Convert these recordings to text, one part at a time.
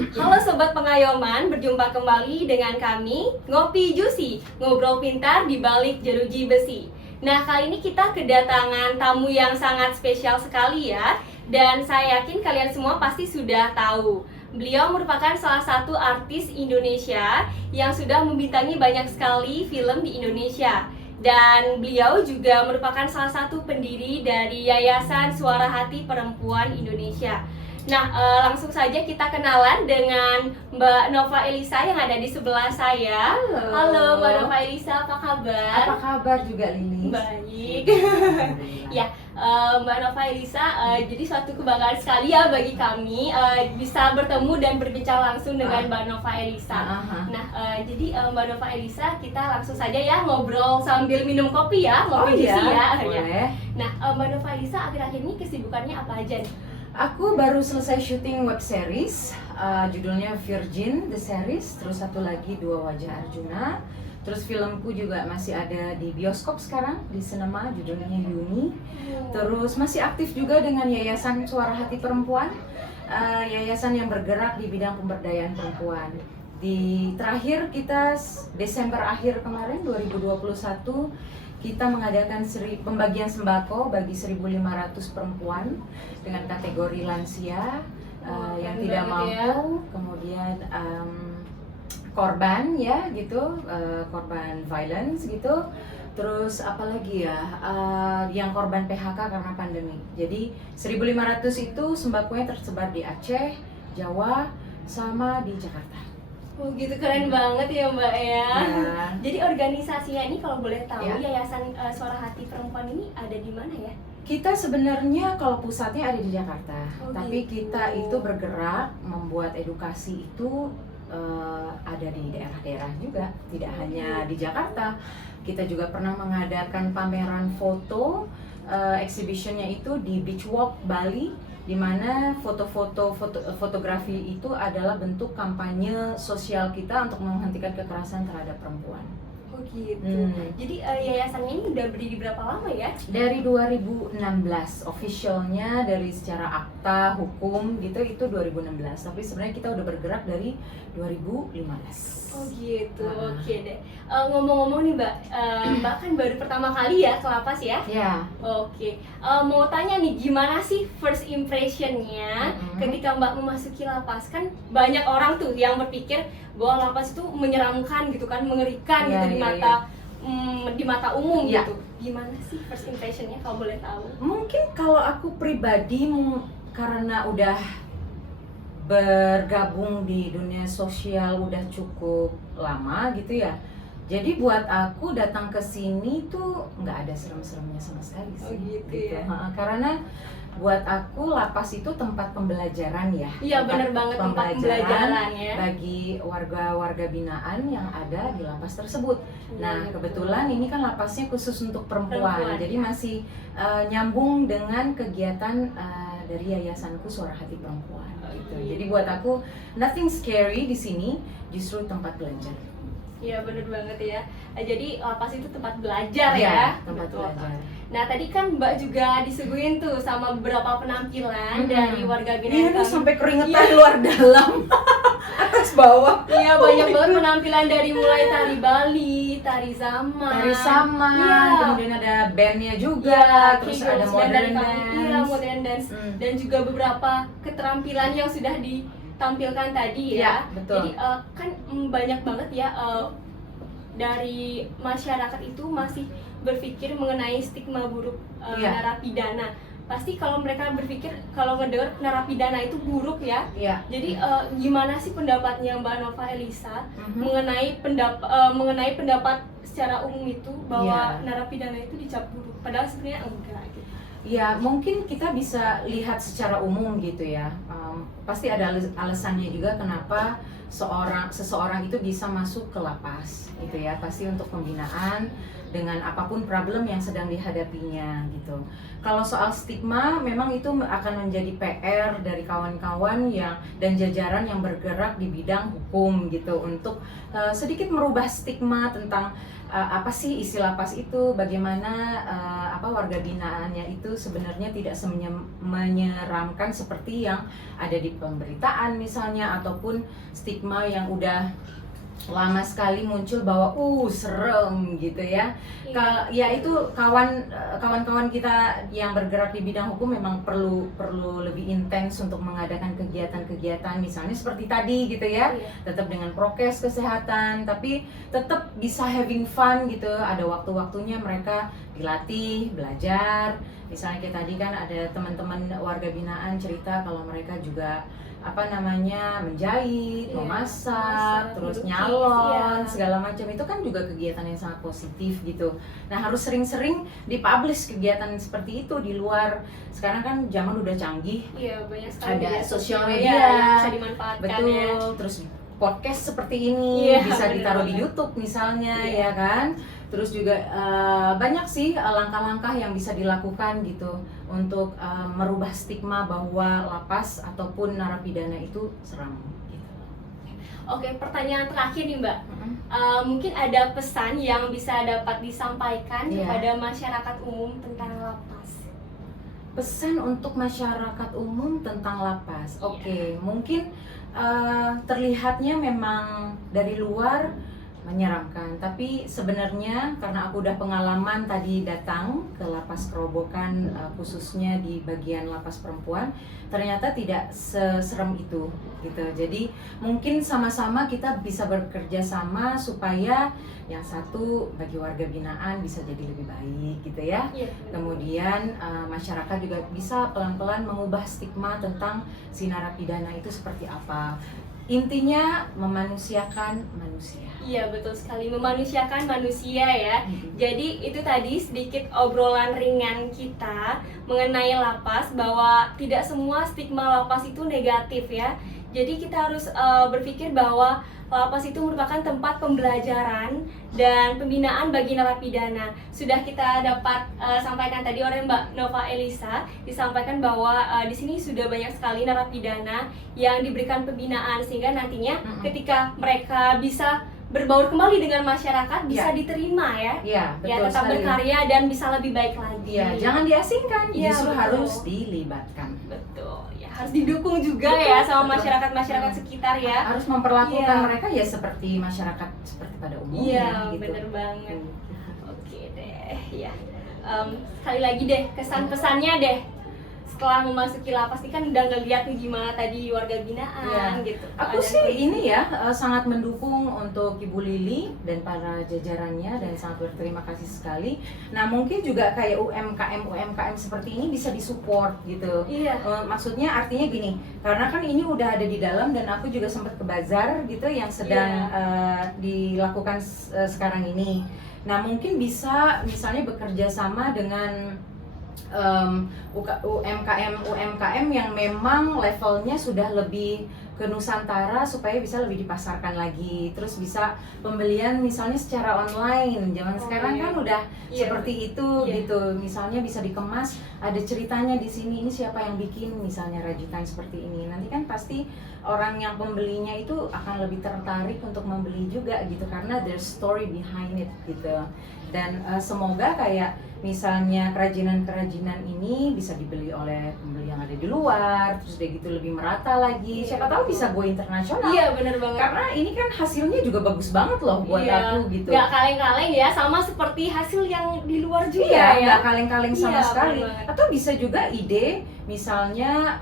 Halo Sobat Pengayoman, berjumpa kembali dengan kami Ngopi Juicy, ngobrol pintar di balik jeruji besi. Nah, kali ini kita kedatangan tamu yang sangat spesial sekali ya. Dan saya yakin kalian semua pasti sudah tahu. Beliau merupakan salah satu artis Indonesia yang sudah membintangi banyak sekali film di Indonesia. Dan beliau juga merupakan salah satu pendiri dari Yayasan Suara Hati Perempuan Indonesia. Nah, langsung saja kita kenalan dengan Mbak Nova Elisa yang ada di sebelah saya. Halo Mbak Nova Elisa, apa kabar? Apa kabar juga, Lilis? Baik. Ya, Mbak Nova Elisa, jadi suatu kebanggaan sekali ya bagi kami bisa bertemu dan berbincang langsung dengan Mbak Nova Elisa. Nah, jadi Mbak Nova Elisa, kita langsung saja ya ngobrol sambil minum kopi ya, ngopi iya, ya. boleh. Nah, Mbak Nova Elisa akhir-akhir ini kesibukannya apa aja nih? Aku baru selesai syuting web series, judulnya Virgin The Series, terus satu lagi Dua Wajah Arjuna. Terus filmku juga masih ada di bioskop sekarang, di sinema, judulnya Yuni. Terus masih aktif juga dengan Yayasan Suara Hati Perempuan, yayasan yang bergerak di bidang pemberdayaan perempuan. Di terakhir kita Desember akhir kemarin 2021 kita mengadakan pembagian sembako bagi 1.500 perempuan dengan kategori lansia yang tidak mampu, kemudian korban ya gitu, korban violence gitu. Terus apalagi ya, yang korban PHK karena pandemi. Jadi 1.500 itu sembakonya tersebar di Aceh, Jawa, sama di Jakarta. Oh gitu, keren banget ya Mbak ya. Ya. Jadi organisasinya ini kalau boleh tahu, Ya. Yayasan Suara Hati Perempuan ini ada di mana ya? Kita sebenarnya kalau pusatnya ada di Jakarta, Oh, tapi gitu. kita itu bergerak membuat edukasi itu ada di daerah-daerah juga, tidak hanya di Jakarta. Kita juga pernah mengadakan pameran foto, exhibitionnya itu di Beach Walk Bali, di mana fotografi itu adalah bentuk kampanye sosial kita untuk menghentikan kekerasan terhadap perempuan. Oh gitu. Jadi yayasannya ini udah berdiri berapa lama ya? Dari 2016, officialnya dari secara akta hukum gitu itu 2016. Tapi sebenarnya kita udah bergerak dari 2015. Oh gitu, oke deh. Ngomong-ngomong nih Mbak, Mbak kan baru pertama kali ya ke lapas ya? Ya. Oke, mau tanya nih, gimana sih first impressionnya ketika Mbak memasuki lapas? Kan banyak orang tuh yang berpikir bahwa lapas itu menyeramkan gitu kan, mengerikan gitu di mata umum gitu. Gimana sih first impressionnya kalau boleh tahu? Mungkin kalau aku pribadi karena udah bergabung di dunia sosial udah cukup lama gitu ya. Jadi buat aku datang ke sini tuh nggak ada serem-seremnya sama sekali sih. Oh gitu ya. Karena buat aku lapas itu tempat pembelajaran ya. Iya benar banget, tempat pembelajaran ya. Bagi warga-warga binaan yang ada di lapas tersebut. Nah kebetulan ini kan lapasnya khusus untuk perempuan. Jadi masih nyambung dengan kegiatan dari yayasanku Suara Hati Perempuan. Gitu. Jadi buat aku nothing scary di sini, justru tempat belajar. Iya bener banget ya. Jadi lapas itu tempat belajar ya. Tempat belajar. Nah tadi kan Mbak juga disuguhin tuh sama beberapa penampilan dari warga Iya, binaan. sampai keringetan luar dalam, atas bawah. Iya banyak banget penampilan dari mulai tari Bali, tari Zaman, kemudian ada bandnya juga, terus ada modern dance. Iya modern dance dan juga beberapa keterampilan yang sudah ditampilkan tadi ya. Betul. Jadi kan banyak banget ya dari masyarakat itu masih berpikir mengenai stigma buruk narapidana. Pasti kalau mereka berpikir kalau ngedengar narapidana itu buruk ya. Jadi gimana sih pendapatnya Mbak Nova Elisa mengenai pendapat secara umum itu bahwa narapidana itu dicap buruk, padahal sebenarnya enggak gitu. Ya mungkin kita bisa lihat secara umum gitu ya. Pasti ada alasannya juga kenapa seseorang itu bisa masuk ke lapas gitu ya. Pasti untuk pembinaan dengan apapun problem yang sedang dihadapinya gitu. Kalau soal stigma memang itu akan menjadi PR dari kawan-kawan dan jajaran yang bergerak di bidang hukum gitu untuk sedikit merubah stigma tentang apa sih isi lapas itu, bagaimana warga binaannya itu sebenarnya tidak menyeramkan seperti yang ada di pemberitaan misalnya, ataupun stigma yang udah lama sekali muncul bahwa serem gitu ya. Ya itu kawan-kawan kita yang bergerak di bidang hukum memang perlu lebih intens untuk mengadakan kegiatan-kegiatan misalnya seperti tadi gitu ya. Tetap dengan prokes kesehatan, tapi tetap bisa having fun gitu. Ada waktu-waktunya mereka dilatih, belajar. Misalnya kayak tadi kan ada teman-teman warga binaan cerita kalau mereka juga menjahit, memasak, terus nyalon, segala macam. Itu kan juga kegiatan yang sangat positif gitu. Nah, harus sering-sering dipublish kegiatan seperti itu di luar. Sekarang kan zaman udah canggih. Iya, banyak sekali ada sosial media yang bisa dimanfaatkan. Betul, terus podcast seperti ini bisa ditaruh di YouTube misalnya, ya kan. Terus juga banyak sih langkah-langkah yang bisa dilakukan gitu untuk merubah stigma bahwa lapas ataupun narapidana itu seram gitu. Oke, pertanyaan terakhir nih Mbak. Mungkin ada pesan yang bisa dapat disampaikan kepada masyarakat umum tentang lapas. Pesan untuk masyarakat umum tentang lapas. Oke, mungkin terlihatnya memang dari luar menyeramkan, tapi sebenarnya karena aku udah pengalaman tadi datang ke lapas Kerobokan, khususnya di bagian lapas perempuan, ternyata tidak seserem itu gitu. Jadi mungkin sama-sama kita bisa bekerja sama supaya yang satu bagi warga binaan bisa jadi lebih baik gitu ya. Kemudian masyarakat juga bisa pelan-pelan mengubah stigma tentang si narapidana itu seperti apa. Intinya memanusiakan manusia. Iya, betul sekali, memanusiakan manusia ya. Jadi itu tadi sedikit obrolan ringan kita mengenai lapas, bahwa tidak semua stigma lapas itu negatif ya. Jadi kita harus berpikir bahwa lapas itu merupakan tempat pembelajaran dan pembinaan bagi narapidana. Sudah kita dapat sampaikan tadi oleh Mbak Nova Elisa, disampaikan bahwa di sini sudah banyak sekali narapidana yang diberikan pembinaan, sehingga nantinya ketika mereka bisa berbaur kembali dengan masyarakat, bisa diterima ya, betul tetap sekali. Berkarya dan bisa lebih baik lagi. Jangan diasingkan, justru betul. harus dilibatkan. Betul, harus didukung juga ya sama masyarakat sekitar ya. Harus memperlakukan mereka ya seperti masyarakat seperti pada umumnya gitu. Bener banget. Oke deh, sekali lagi deh kesan-pesannya deh setelah memasuki lapas ini, kan udah ngeliat nih gimana tadi warga binaan gitu. Aku sih ini sangat mendukung untuk Ibu Lili dan para jajarannya, dan sangat berterima kasih sekali. Nah, mungkin juga kayak UMKM seperti ini bisa disupport gitu. Maksudnya artinya gini, karena kan ini udah ada di dalam, dan aku juga sempat ke bazar gitu yang sedang dilakukan sekarang ini. Nah, mungkin bisa misalnya bekerja sama dengan UMKM yang memang levelnya sudah lebih ke Nusantara supaya bisa lebih dipasarkan lagi. Terus bisa pembelian misalnya secara online. Zaman sekarang kan udah seperti itu gitu. Misalnya bisa dikemas, ada ceritanya di sini, ini siapa yang bikin, misalnya rajutan seperti ini. Nanti kan pasti orang yang pembelinya itu akan lebih tertarik untuk membeli juga gitu, karena there's story behind it gitu. Dan semoga kayak misalnya kerajinan-kerajinan ini bisa dibeli oleh pembeli yang ada di luar, terus udah gitu lebih merata lagi. Siapa tahu bisa go internasional. Iya, bener banget. Karena ini kan hasilnya juga bagus banget loh buat aku gitu. Gak kaleng-kaleng ya, sama seperti hasil yang di luar juga gak kaleng-kaleng sama sekali. Atau bisa juga ide misalnya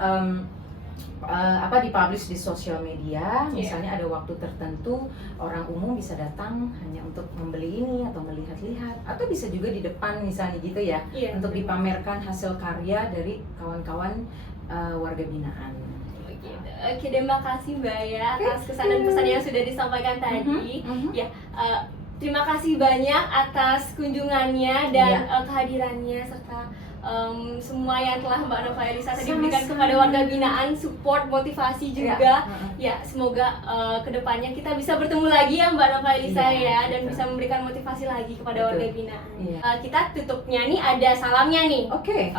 dipublish di sosial media, misalnya ada waktu tertentu orang umum bisa datang hanya untuk membeli ini atau melihat-lihat, atau bisa juga di depan misalnya gitu ya, untuk dipamerkan hasil karya dari kawan-kawan warga binaan. Oke, terima kasih Mbak ya atas kesan dan pesan yang sudah disampaikan tadi. Terima kasih banyak atas kunjungannya dan kehadirannya, serta semua yang telah Mbak Nova Elisa tadi berikan kepada warga binaan, support, motivasi juga. Semoga kedepannya kita bisa bertemu lagi ya Mbak Nova Elisa dan bisa memberikan motivasi lagi kepada warga binaan. Kita tutupnya nih ada salamnya nih. Oke.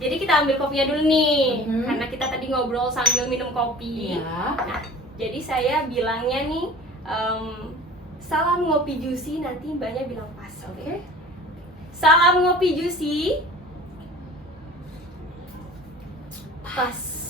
Jadi kita ambil kopinya dulu nih, karena kita tadi ngobrol sambil minum kopi. Nah, jadi saya bilangnya nih, Salam ngopi juicy, nanti mbaknya bilang pas. Oke. Salam ngopi juicy. Pas.